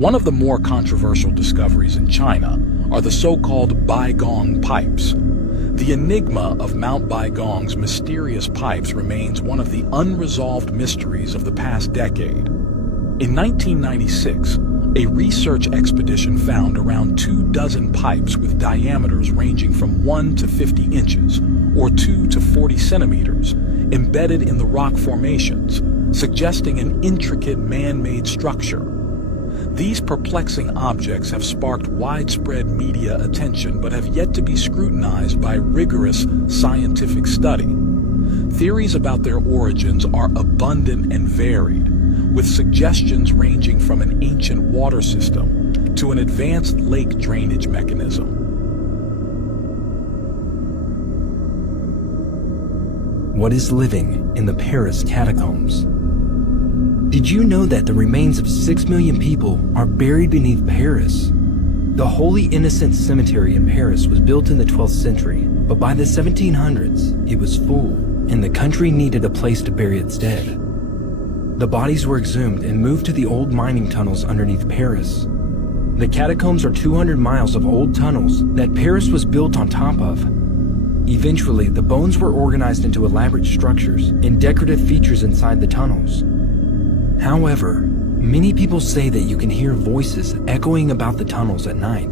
One of the more controversial discoveries in China are the so-called Baigong pipes. The enigma of Mount Baigong's mysterious pipes remains one of the unresolved mysteries of the past decade. In 1996, a research expedition found around 24 pipes with diameters ranging from 1 to 50 inches, or 2 to 40 centimeters, embedded in the rock formations, suggesting an intricate man-made structure. These perplexing objects have sparked widespread media attention but have yet to be scrutinized by rigorous scientific study. Theories about their origins are abundant and varied, with suggestions ranging from an ancient water system to an advanced lake drainage mechanism. What is living in the Paris catacombs? Did you know that the remains of 6 million people are buried beneath Paris? The Holy Innocents Cemetery in Paris was built in the 12th century, but by the 1700s, it was full, and the country needed a place to bury its dead. The bodies were exhumed and moved to the old mining tunnels underneath Paris. The catacombs are 200 miles of old tunnels that Paris was built on top of. Eventually, the bones were organized into elaborate structures and decorative features inside the tunnels. However, many people say that you can hear voices echoing about the tunnels at night.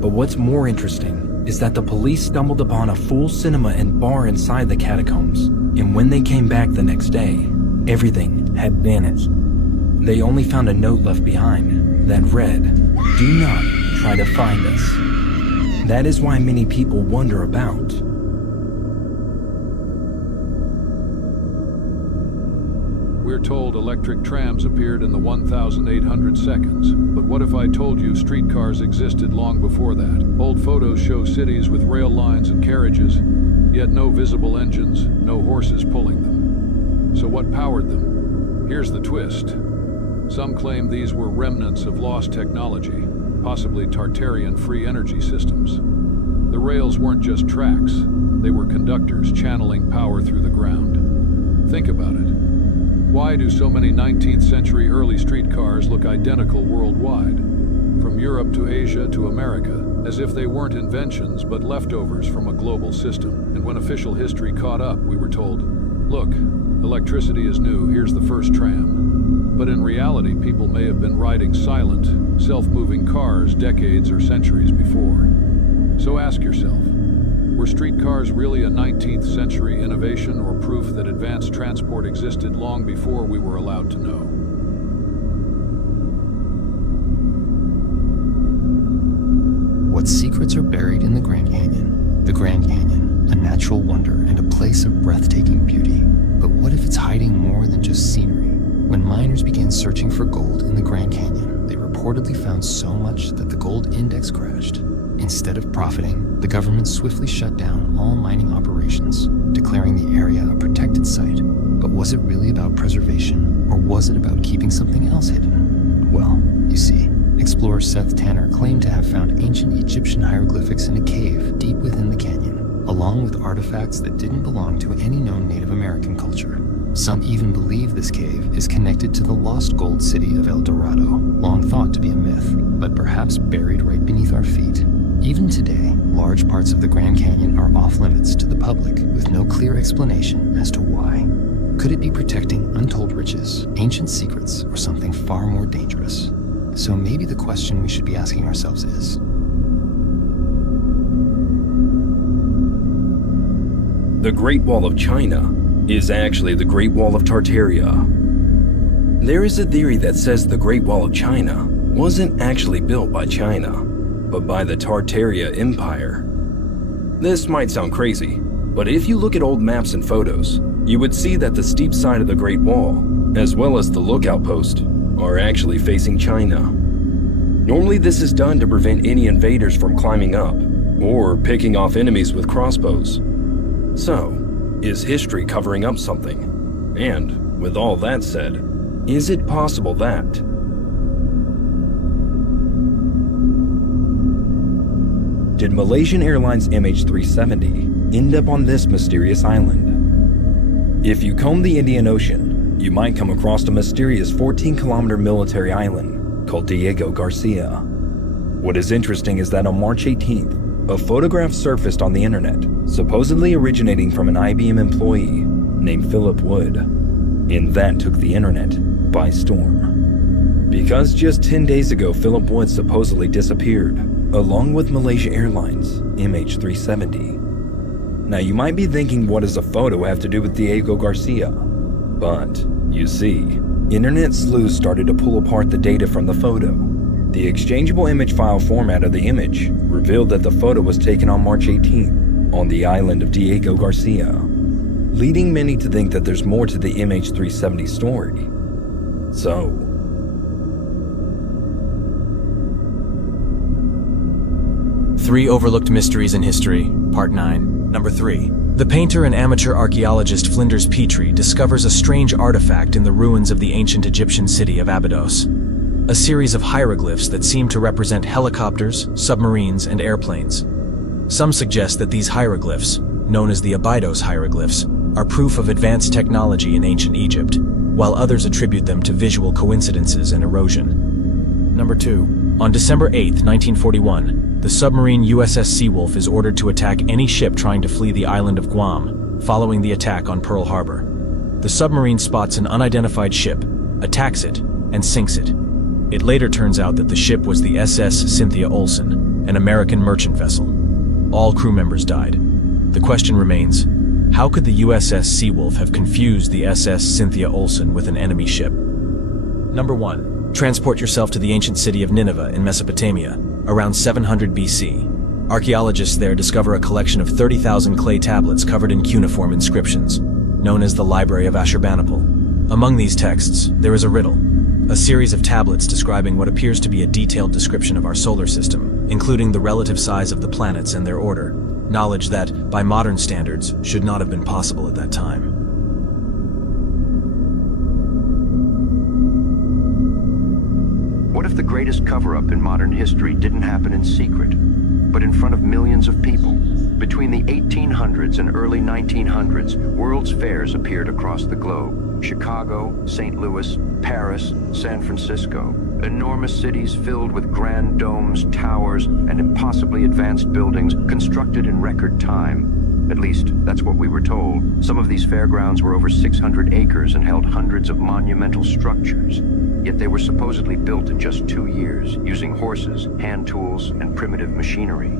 But what's more interesting is that the police stumbled upon a full cinema and bar inside the catacombs, and when they came back the next day, everything had vanished. They only found a note left behind that read, "Do not try to find us." That is why many people wonder about. We're told electric trams appeared in the 1800 seconds, but what if I told you streetcars existed long before that? Old photos show cities with rail lines and carriages, yet no visible engines, no horses pulling them. So what powered them? Here's the twist. Some claim these were remnants of lost technology, possibly Tartarian free energy systems. The rails weren't just tracks, they were conductors channeling power through the ground. Think about it. Why do so many 19th century early streetcars look identical worldwide? From Europe to Asia to America, as if they weren't inventions but leftovers from a global system. And when official history caught up, we were told, look, electricity is new, here's the first tram. But in reality, people may have been riding silent, self-moving cars decades or centuries before. So ask yourself, were streetcars really a 19th century innovation or proof that advanced transport existed long before we were allowed to know? What secrets are buried in the Grand Canyon? The Grand Canyon, a natural wonder and a place of breathtaking beauty. But what if it's hiding more than just scenery? When miners began searching for gold in the Grand Canyon, they reportedly found so much that the gold index crashed. Instead of profiting, the government swiftly shut down all mining operations, declaring the area a protected site. But was it really about preservation, or was it about keeping something else hidden? Well, you see, explorer Seth Tanner claimed to have found ancient Egyptian hieroglyphics in a cave deep within the canyon, along with artifacts that didn't belong to any known Native American culture. Some even believe this cave is connected to the lost gold city of El Dorado, long thought to be a myth, but perhaps buried right beneath our feet. Even today, large parts of the Grand Canyon are off-limits to the public, with no clear explanation as to why. Could it be protecting untold riches, ancient secrets, or something far more dangerous? So maybe the question we should be asking ourselves is, The Great Wall of China is actually the Great Wall of Tartaria. There is a theory that says the Great Wall of China wasn't actually built by China, but by the Tartaria Empire. This might sound crazy, but if you look at old maps and photos, you would see that the steep side of the Great Wall, as well as the lookout post, are actually facing China. Normally this is done to prevent any invaders from climbing up, or picking off enemies with crossbows. So, is history covering up something? And, with all that said, is it possible that did Malaysian Airlines MH370 end up on this mysterious island? If you comb the Indian Ocean, you might come across a mysterious 14-kilometer military island called Diego Garcia. What is interesting is that on March 18th, a photograph surfaced on the internet, supposedly originating from an IBM employee named Philip Wood, and that took the internet by storm. Because just 10 days ago, Philip Wood supposedly disappeared, along with Malaysia Airlines MH370. Now you might be thinking, what does a photo have to do with Diego Garcia? But, you see, internet sleuths started to pull apart the data from the photo. The exchangeable image file format of the image revealed that the photo was taken on March 18th on the island of Diego Garcia, leading many to think that there's more to the MH370 story. So, Three Overlooked Mysteries in History, Part 9. Number 3. The painter and amateur archaeologist Flinders Petrie discovers a strange artifact in the ruins of the ancient Egyptian city of Abydos. A series of hieroglyphs that seem to represent helicopters, submarines, and airplanes. Some suggest that these hieroglyphs, known as the Abydos hieroglyphs, are proof of advanced technology in ancient Egypt, while others attribute them to visual coincidences and erosion. Number 2. On December 8, 1941, the submarine USS Seawolf is ordered to attack any ship trying to flee the island of Guam, following the attack on Pearl Harbor. The submarine spots an unidentified ship, attacks it, and sinks it. It later turns out that the ship was the SS Cynthia Olsen, an American merchant vessel. All crew members died. The question remains, how could the USS Seawolf have confused the SS Cynthia Olsen with an enemy ship? Number 1. Transport yourself to the ancient city of Nineveh in Mesopotamia, around 700 BC. Archaeologists there discover a collection of 30,000 clay tablets covered in cuneiform inscriptions, known as the Library of Ashurbanipal. Among these texts, there is a riddle, a series of tablets describing what appears to be a detailed description of our solar system, including the relative size of the planets and their order, knowledge that, by modern standards, should not have been possible at that time. What if the greatest cover-up in modern history didn't happen in secret, but in front of millions of people? Between the 1800s and early 1900s, world's fairs appeared across the globe. Chicago, St. Louis, Paris, San Francisco. Enormous cities filled with grand domes, towers, and impossibly advanced buildings constructed in record time. At least, that's what we were told. Some of these fairgrounds were over 600 acres and held hundreds of monumental structures. Yet they were supposedly built in just 2 years, using horses, hand tools, and primitive machinery.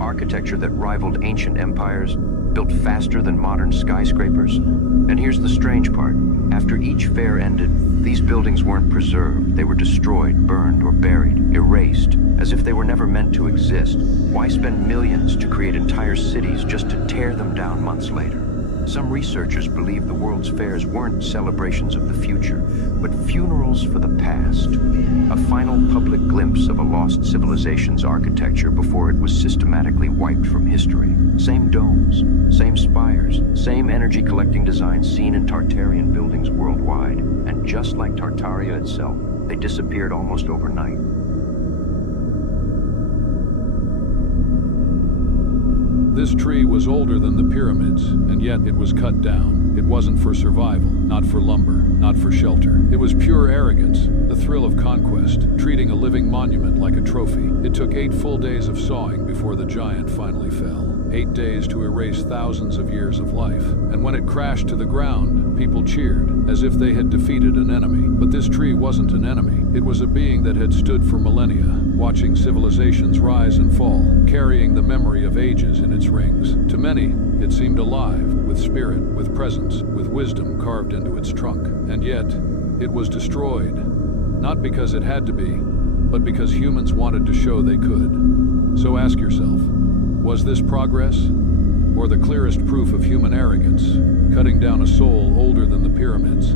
Architecture that rivaled ancient empires, built faster than modern skyscrapers. And here's the strange part. After each fair ended, these buildings weren't preserved. They were destroyed, burned, or buried, erased, as if they were never meant to exist. Why spend millions to create entire cities just to tear them down months later? Some researchers believe the world's fairs weren't celebrations of the future, but funerals for the past. A final public glimpse of a lost civilization's architecture before it was systematically wiped from history. Same domes, same spires, same energy-collecting designs seen in Tartarian buildings worldwide. And just like Tartaria itself, they disappeared almost overnight. This tree was older than the pyramids, and yet it was cut down. It wasn't for survival, not for lumber, not for shelter. It was pure arrogance, the thrill of conquest, treating a living monument like a trophy. It took 8 full days of sawing before the giant finally fell. 8 days to erase thousands of years of life. And when it crashed to the ground, people cheered, as if they had defeated an enemy. But this tree wasn't an enemy. It was a being that had stood for millennia, watching civilizations rise and fall, carrying the memory of ages in its rings. To many, it seemed alive, with spirit, with presence, with wisdom carved into its trunk. And yet, it was destroyed. Not because it had to be, but because humans wanted to show they could. So ask yourself, was this progress, or the clearest proof of human arrogance, cutting down a soul older than the pyramids?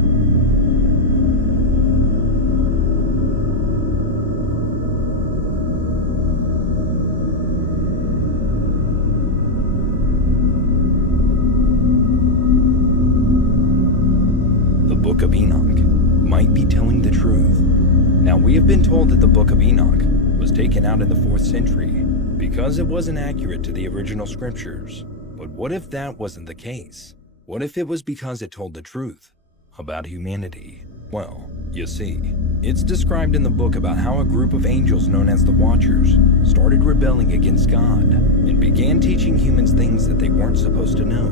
The Book of Enoch might be telling the truth. Now, we have been told that the Book of Enoch was taken out in the 4th century because it wasn't accurate to the original scriptures. But what if that wasn't the case? What if it was because it told the truth about humanity? Well, you see, It's described in the book about how a group of angels known as the Watchers started rebelling against God and began teaching humans things that they weren't supposed to know,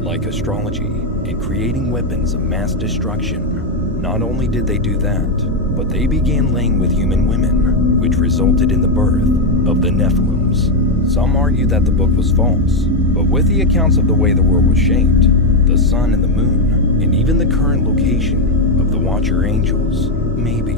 like astrology and creating weapons of mass destruction. Not only did they do that, but they began laying with human women, which resulted in the birth of the Nephilims. Some argue that the book was false, but with the accounts of the way the world was shaped, the sun and the moon, and even the current location of the Watcher angels, maybe.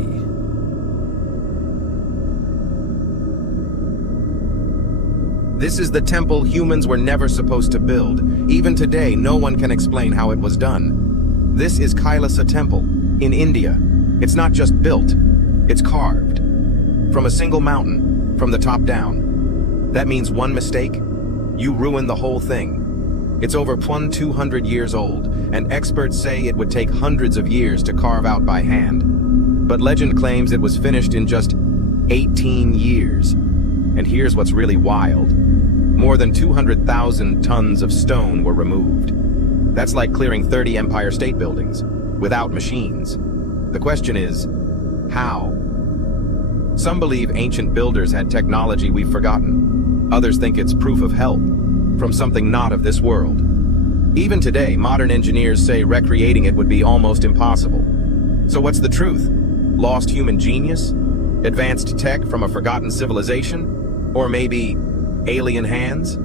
This is the temple humans were never supposed to build. Even today, no one can explain how it was done. This is Kailasa Temple, in India. It's not just built, it's carved. From a single mountain, from the top down. That means one mistake, you ruin the whole thing. It's over 200 years old, and experts say it would take hundreds of years to carve out by hand. But legend claims it was finished in just 18 years. And here's what's really wild. More than 200,000 tons of stone were removed. That's like clearing 30 Empire State Buildings, without machines. The question is, how? Some believe ancient builders had technology we've forgotten. Others think it's proof of help, from something not of this world. Even today, modern engineers say recreating it would be almost impossible. So what's the truth? Lost human genius? Advanced tech from a forgotten civilization? Or maybe alien hands?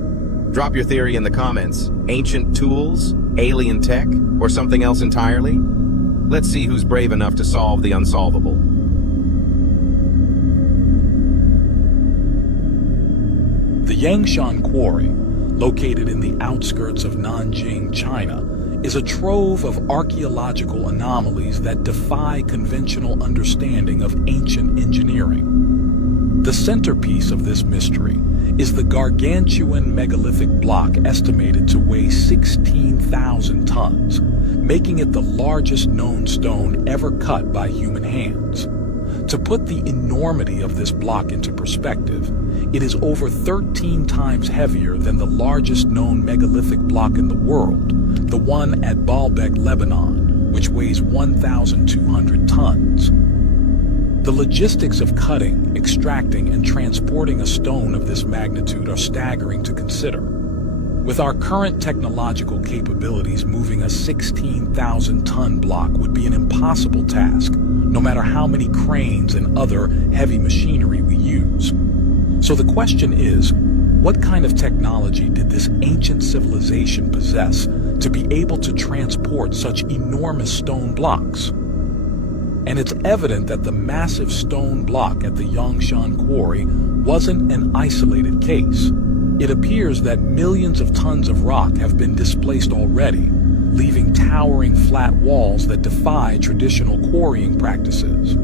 Drop your theory in the comments. Ancient tools? Alien tech? Or something else entirely? Let's see who's brave enough to solve the unsolvable. The Yangshan Quarry, located in the outskirts of Nanjing, China, is a trove of archaeological anomalies that defy conventional understanding of ancient engineering. The centerpiece of this mystery is the gargantuan megalithic block estimated to weigh 16,000 tons, making it the largest known stone ever cut by human hands. To put the enormity of this block into perspective, it is over 13 times heavier than the largest known megalithic block in the world, the one at Baalbek, Lebanon, which weighs 1,200 tons. The logistics of cutting, extracting, and transporting a stone of this magnitude are staggering to consider. With our current technological capabilities, moving a 16,000-ton block would be an impossible task, no matter how many cranes and other heavy machinery we use. So the question is, what kind of technology did this ancient civilization possess to be able to transport such enormous stone blocks? And it's evident that the massive stone block at the Yangshan Quarry wasn't an isolated case. It appears that millions of tons of rock have been displaced already, leaving towering flat walls that defy traditional quarrying practices.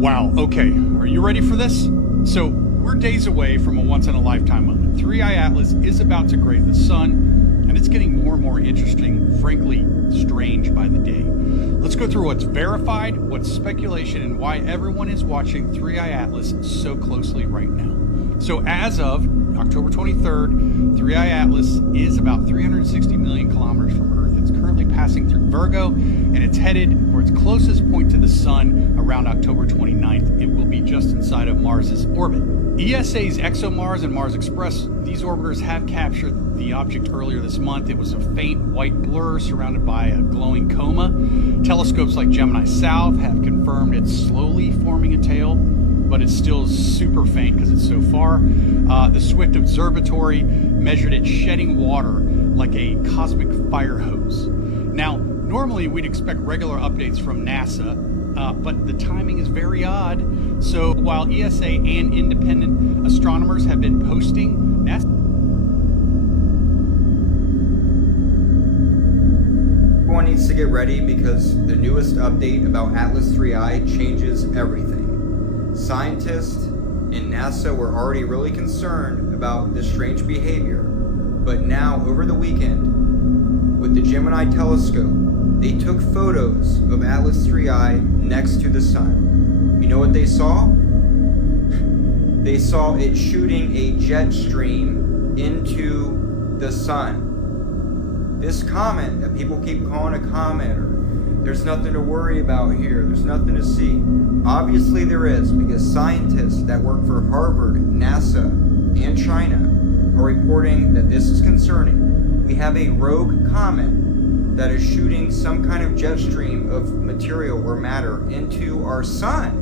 Wow, okay, are you ready for this? So, we're days away from a once-in-a-lifetime moment. 3i Atlas is about to graze the sun, and it's getting more and more interesting, frankly, strange by the day. Let's go through what's verified, what's speculation, and why everyone is watching 3i Atlas so closely right now. So as of October 23rd, 3i Atlas is about 360 million kilometers from Earth. It's currently passing through Virgo, and it's headed for its closest point to the sun around October 29th. It will be just inside of Mars's orbit. ESA's ExoMars and Mars Express, these orbiters have captured the object earlier this month. It was a faint white blur surrounded by a glowing coma. Telescopes like Gemini South have confirmed it's slowly forming a tail, but it's still super faint because it's so far. The Swift Observatory measured it shedding water like a cosmic fire hose. Now, normally we'd expect regular updates from NASA, but the timing is very odd. So while ESA and independent astronomers have been posting, NASA... Everyone needs to get ready because the newest update about Atlas 3i changes everything. Scientists and NASA were already really concerned about this strange behavior, but now over the weekend, with the Gemini telescope, they took photos of Atlas 3i next to the sun. You know what they saw? They saw it shooting a jet stream into the sun. This comet that people keep calling a comet, or there's nothing to worry about here, there's nothing to see. Obviously there is, because scientists that work for Harvard, NASA, and China are reporting that this is concerning. We have a rogue comet that is shooting some kind of jet stream of material or matter into our sun.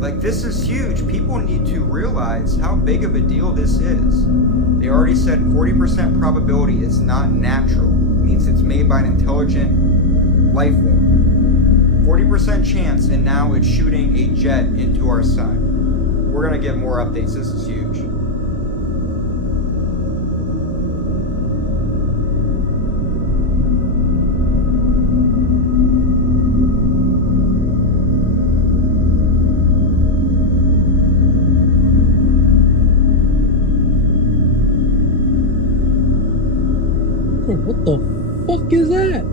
Like, this is huge. People need to realize how big of a deal this is. They already said 40% probability it's not natural. It means it's made by an intelligent life form. 40% chance, and now it's shooting a jet into our sun. We're gonna get more updates. This is huge. What the fuck is that?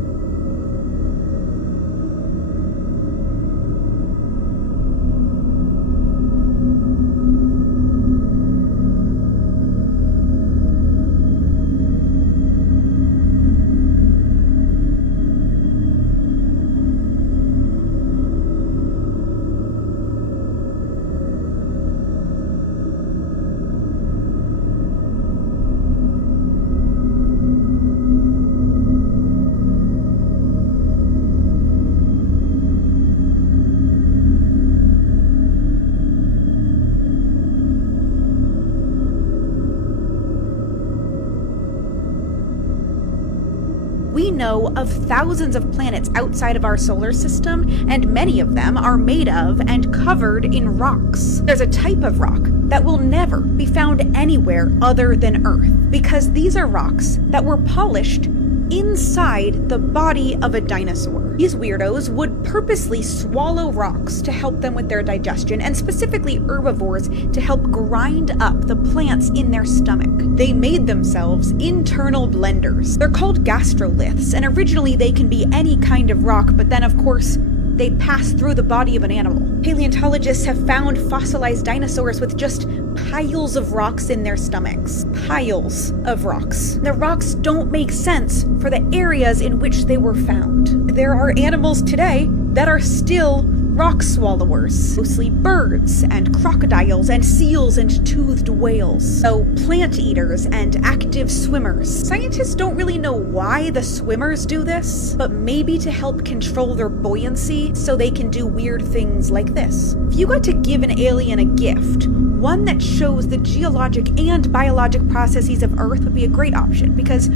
We know of thousands of planets outside of our solar system, and many of them are made of and covered in rocks. There's a type of rock that will never be found anywhere other than Earth, because these are rocks that were polished inside the body of a dinosaur. These weirdos would purposely swallow rocks to help them with their digestion, and specifically herbivores to help grind up the plants in their stomach. They made themselves internal blenders. They're called gastroliths, and originally they can be any kind of rock, but then of course they pass through the body of an animal. Paleontologists have found fossilized dinosaurs with just piles of rocks in their stomachs. Piles of rocks. The rocks don't make sense for the areas in which they were found. There are animals today that are still rock swallowers, mostly birds and crocodiles and seals and toothed whales. So plant eaters and active swimmers. Scientists don't really know why the swimmers do this, but maybe to help control their buoyancy so they can do weird things like this. If you got to give an alien a gift, one that shows the geologic and biologic processes of Earth would be a great option, because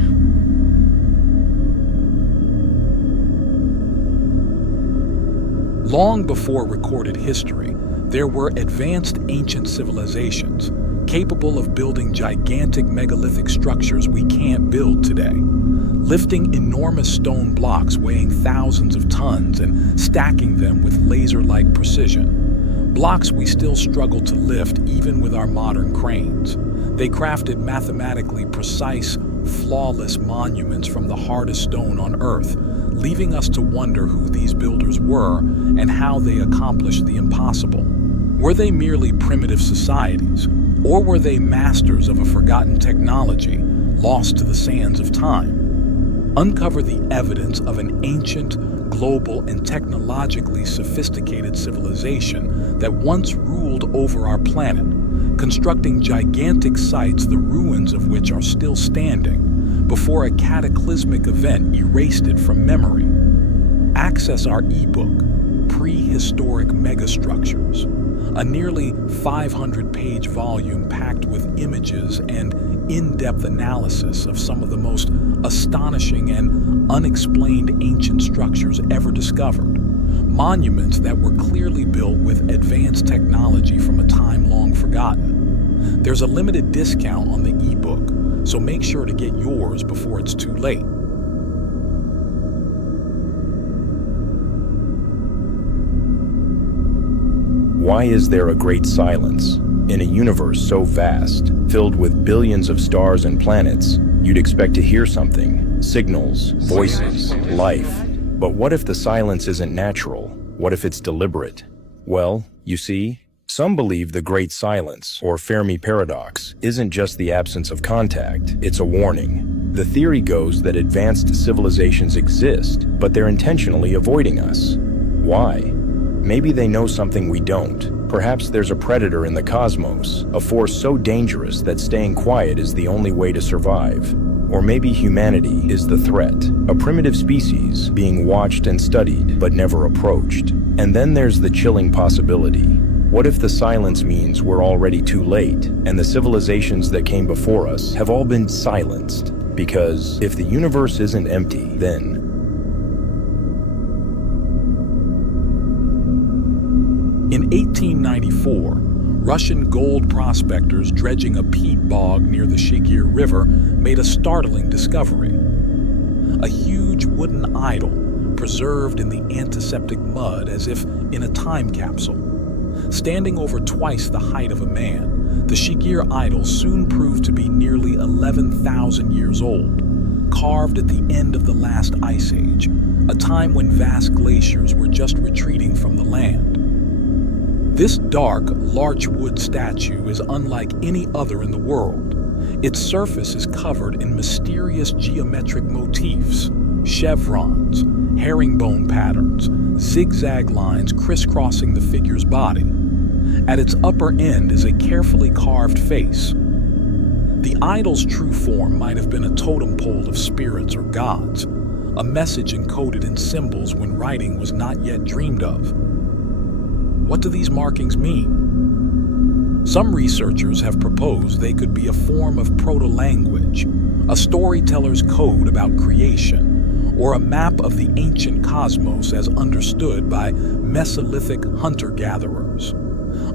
long before recorded history, there were advanced ancient civilizations capable of building gigantic megalithic structures we can't build today, lifting enormous stone blocks weighing thousands of tons and stacking them with laser-like precision. Blocks we still struggle to lift even with our modern cranes. They crafted mathematically precise, flawless monuments from the hardest stone on Earth, leaving us to wonder who these builders were and how they accomplished the impossible. Were they merely primitive societies, or were they masters of a forgotten technology lost to the sands of time? Uncover the evidence of an ancient, global, and technologically sophisticated civilization that once ruled over our planet, constructing gigantic sites the ruins of which are still standing, before a cataclysmic event erased it from memory. Access our ebook, Prehistoric Megastructures, a nearly 500-page volume packed with images and in-depth analysis of some of the most astonishing and unexplained ancient structures ever discovered. Monuments that were clearly built with advanced technology from a time long forgotten. There's a limited discount on the ebook, so make sure to get yours before it's too late. Why is there a great silence? In a universe so vast, filled with billions of stars and planets, you'd expect to hear something. Signals, voices, life. But what if the silence isn't natural? What if it's deliberate? Well, you see, Some believe the Great Silence, or Fermi Paradox, isn't just the absence of contact, it's a warning. The theory goes that advanced civilizations exist, but they're intentionally avoiding us. Why? Maybe they know something we don't. Perhaps there's a predator in the cosmos, a force so dangerous that staying quiet is the only way to survive. Or maybe humanity is the threat, a primitive species being watched and studied but never approached. And then there's the chilling possibility. What if the silence means we're already too late, and the civilizations that came before us have all been silenced? Because if the universe isn't empty, then... In 1894, Russian gold prospectors dredging a peat bog near the Shigir River made a startling discovery. A huge wooden idol preserved in the antiseptic mud as if in a time capsule. Standing over twice the height of a man, the Shigir idol soon proved to be nearly 11,000 years old, carved at the end of the last ice age, a time when vast glaciers were just retreating from the land. This dark, larch-wood statue is unlike any other in the world. Its surface is covered in mysterious geometric motifs, chevrons, herringbone patterns, zigzag lines crisscrossing the figure's body. At its upper end is a carefully carved face. The idol's true form might have been a totem pole of spirits or gods, a message encoded in symbols when writing was not yet dreamed of. What do these markings mean? Some researchers have proposed they could be a form of proto-language, a storyteller's code about creation, or a map of the ancient cosmos as understood by Mesolithic hunter-gatherers.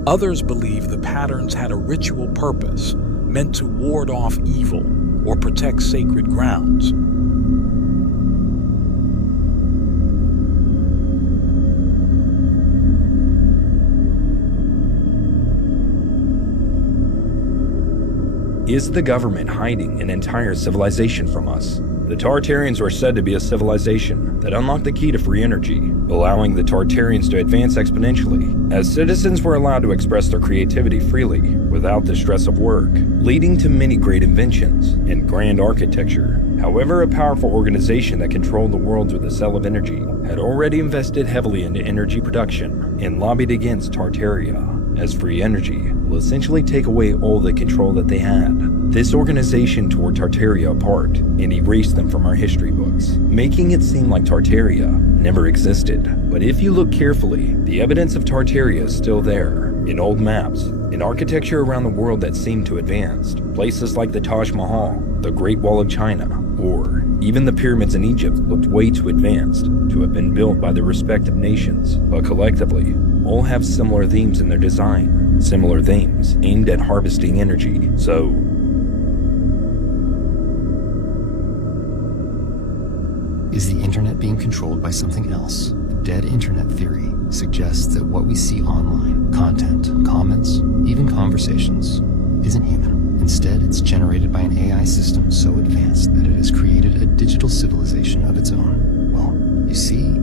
Others believe the patterns had a ritual purpose, meant to ward off evil or protect sacred grounds. Is the government hiding an entire civilization from us? The Tartarians were said to be a civilization that unlocked the key to free energy, allowing the Tartarians to advance exponentially, as citizens were allowed to express their creativity freely, without the stress of work, leading to many great inventions and grand architecture. However, a powerful organization that controlled the world with a cell of energy had already invested heavily into energy production and lobbied against Tartaria, as free energy will essentially take away all the control that they had. This organization tore Tartaria apart and erased them from our history books, making it seem like Tartaria never existed. But if you look carefully, the evidence of Tartaria is still there, in old maps, in architecture around the world that seemed to advance, places like the Taj Mahal, the Great Wall of China, or even the pyramids in Egypt looked way too advanced to have been built by their respective nations, but collectively, all have similar themes in their design, similar themes aimed at harvesting energy. So, is the internet being controlled by something else? Dead internet theory suggests that what we see online, content, comments, even conversations, isn't human. Instead, it's generated by an AI system so advanced that it has created a digital civilization of its own. Well, you see,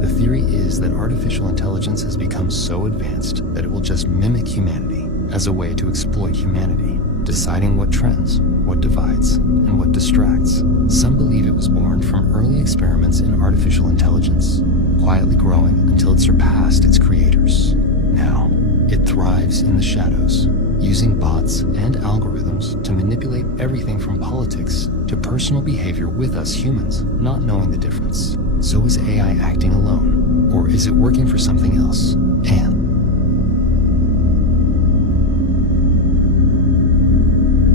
the theory is that artificial intelligence has become so advanced that it will just mimic humanity as a way to exploit humanity, deciding what trends, what divides, and what distracts. Some believe it was born from early experiments in artificial intelligence, quietly growing until it surpassed its creators. Now, it thrives in the shadows, using bots and algorithms to manipulate everything from politics to personal behavior with us humans, not knowing the difference. So is AI acting alone, or is it working for something else? And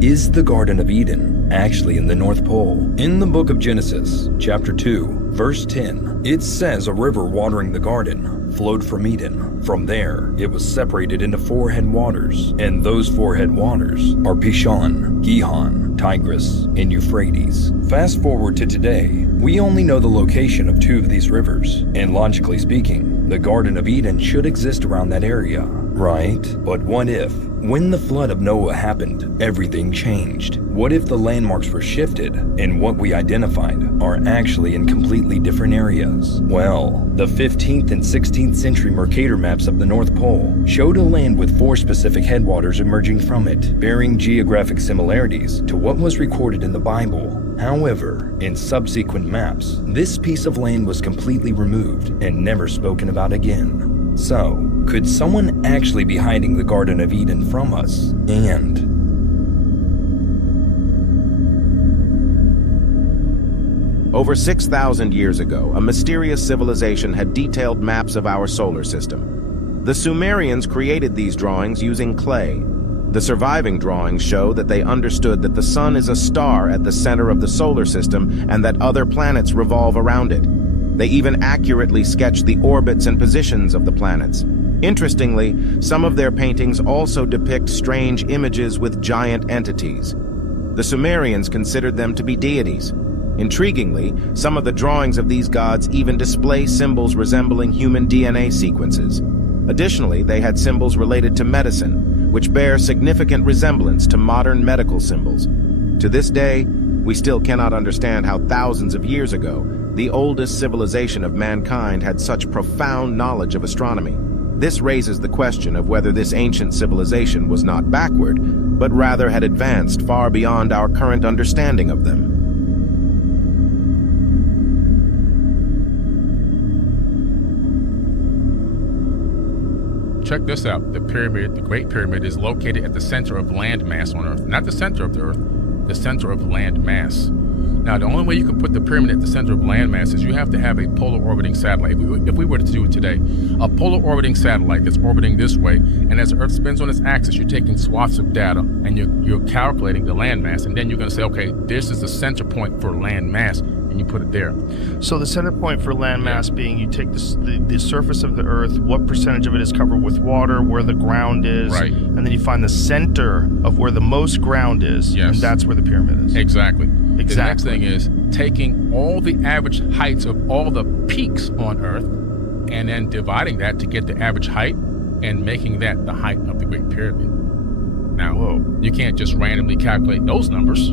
is the Garden of Eden actually in the North Pole? In the book of Genesis, chapter 2, verse 10, it says a river watering the garden flowed from Eden. From there, it was separated into 4 headwaters, and those 4 headwaters are Pishon, Gihon, Tigris, and Euphrates. Fast forward to today, we only know the location of 2 of these rivers, and logically speaking, the Garden of Eden should exist around that area, right? But what if When the flood of Noah happened, everything changed. What if the landmarks were shifted, and what we identified are actually in completely different areas? Well, the 15th and 16th century Mercator maps of the North Pole showed a land with 4 specific headwaters emerging from it, bearing geographic similarities to what was recorded in the Bible. However, in subsequent maps, this piece of land was completely removed and never spoken about again. So, could someone actually be hiding the Garden of Eden from us? And over 6,000 years ago, a mysterious civilization had detailed maps of our solar system. The Sumerians created these drawings using clay. The surviving drawings show that they understood that the sun is a star at the center of the solar system and that other planets revolve around it. They even accurately sketched the orbits and positions of the planets. Interestingly, some of their paintings also depict strange images with giant entities. The Sumerians considered them to be deities. Intriguingly, some of the drawings of these gods even display symbols resembling human DNA sequences. Additionally, they had symbols related to medicine, which bear significant resemblance to modern medical symbols. To this day, we still cannot understand how thousands of years ago, the oldest civilization of mankind had such profound knowledge of astronomy. This raises the question of whether this ancient civilization was not backward, but rather had advanced far beyond our current understanding of them. Check this out. The pyramid, the Great Pyramid, is located at the center of landmass on Earth. Not the center of the Earth, the center of landmass. Now, the only way you can put the pyramid at the center of landmass is you have to have a polar orbiting satellite. If we were to do it today, a polar orbiting satellite that's orbiting this way, and as the Earth spins on its axis, you're taking swaths of data and you're calculating the landmass, and then you're going to say, okay, this is the center point for landmass, and you put it there. So the center point for landmass being you take the surface of the Earth, what percentage of it is covered with water, where the ground is, right, and then you find the center of where the most ground is, yes, and that's where the pyramid is. Exactly. Exactly. The next thing is taking all the average heights of all the peaks on Earth and then dividing that to get the average height and making that the height of the Great Pyramid. Now, you can't just randomly calculate those numbers,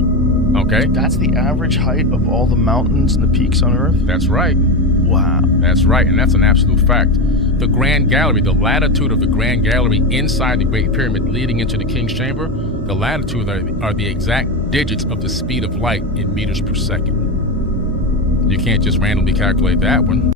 okay? That's the average height of all the mountains and the peaks on Earth? That's right. Wow. That's right, and that's an absolute fact. The Grand Gallery, the latitude of the Grand Gallery inside the Great Pyramid leading into the King's Chamber, the latitude are the exact digits of the speed of light in meters per second. You can't just randomly calculate that one.